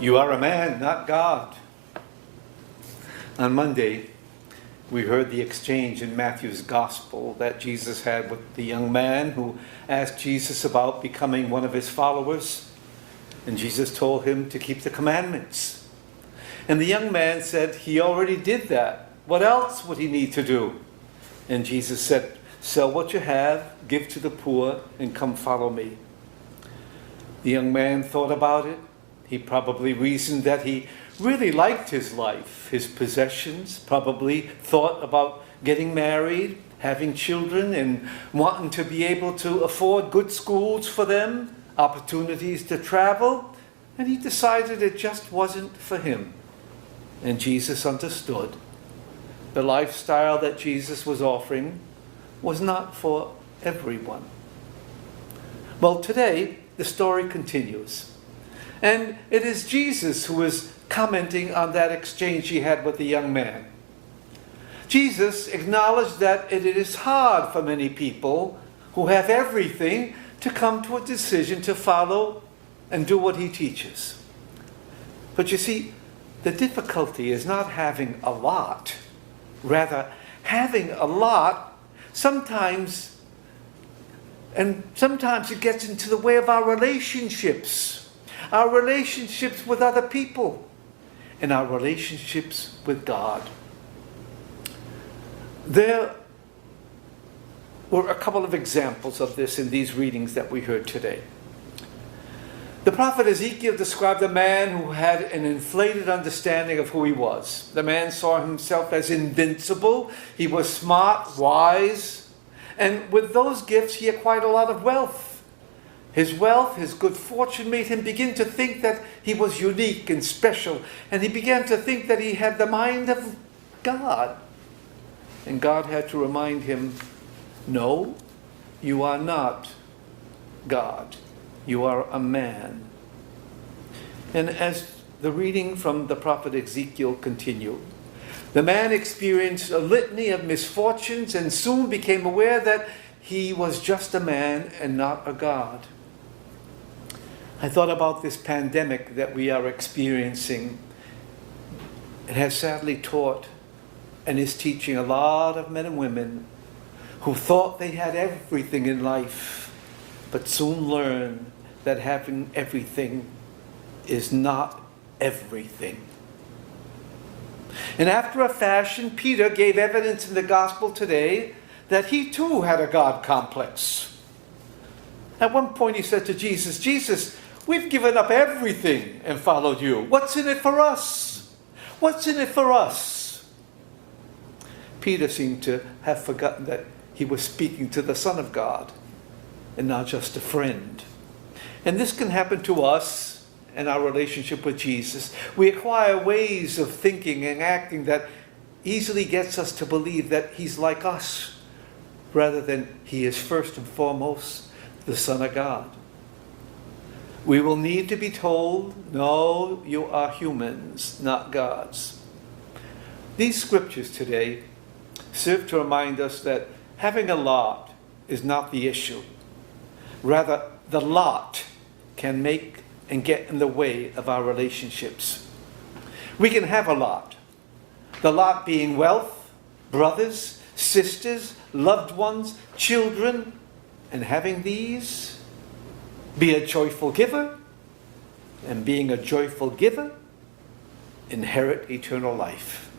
You are a man, not God. On Monday, we heard the exchange in Matthew's gospel that Jesus had with the young man who asked Jesus about becoming one of his followers. And Jesus told him to keep the commandments. And the young man said he already did that. What else would he need to do? And Jesus said, sell what you have, give to the poor, and come follow me. The young man thought about it. He probably reasoned that he really liked his life, his possessions, probably thought about getting married, having children, and wanting to be able to afford good schools for them, opportunities to travel, and he decided it just wasn't for him. And Jesus understood. The lifestyle that Jesus was offering was not for everyone. Well, today, the story continues. And it is Jesus who is commenting on that exchange he had with the young man. Jesus acknowledged that it is hard for many people who have everything to come to a decision to follow and do what he teaches. But you see, the difficulty is not having a lot. Rather, having a lot sometimes it gets into the way of our relationships with other people, and our relationships with God. There were a couple of examples of this in these readings that we heard today. The prophet Ezekiel described a man who had an inflated understanding of who he was. The man saw himself as invincible. He was smart, wise, and with those gifts he acquired a lot of wealth. His wealth, his good fortune made him begin to think that he was unique and special, and he began to think that he had the mind of God. And God had to remind him, no, you are not God. You are a man. And as the reading from the prophet Ezekiel continued, the man experienced a litany of misfortunes and soon became aware that he was just a man and not a God. I thought about this pandemic that we are experiencing. It has sadly taught and is teaching a lot of men and women who thought they had everything in life, but soon learned that having everything is not everything. And after a fashion, Peter gave evidence in the gospel today that he too had a God complex. At one point he said to Jesus, Jesus, we've given up everything and followed you. What's in it for us? What's in it for us? Peter seemed to have forgotten that he was speaking to the Son of God and not just a friend. And this can happen to us in our relationship with Jesus. We acquire ways of thinking and acting that easily gets us to believe that he's like us, rather than he is first and foremost the Son of God. We will need to be told, no, you are humans, not gods. These scriptures today serve to remind us that having a lot is not the issue. Rather, the lot can make and get in the way of our relationships. We can have a lot. The lot being wealth, brothers, sisters, loved ones, children, and having these, be a joyful giver, and being a joyful giver, inherit eternal life.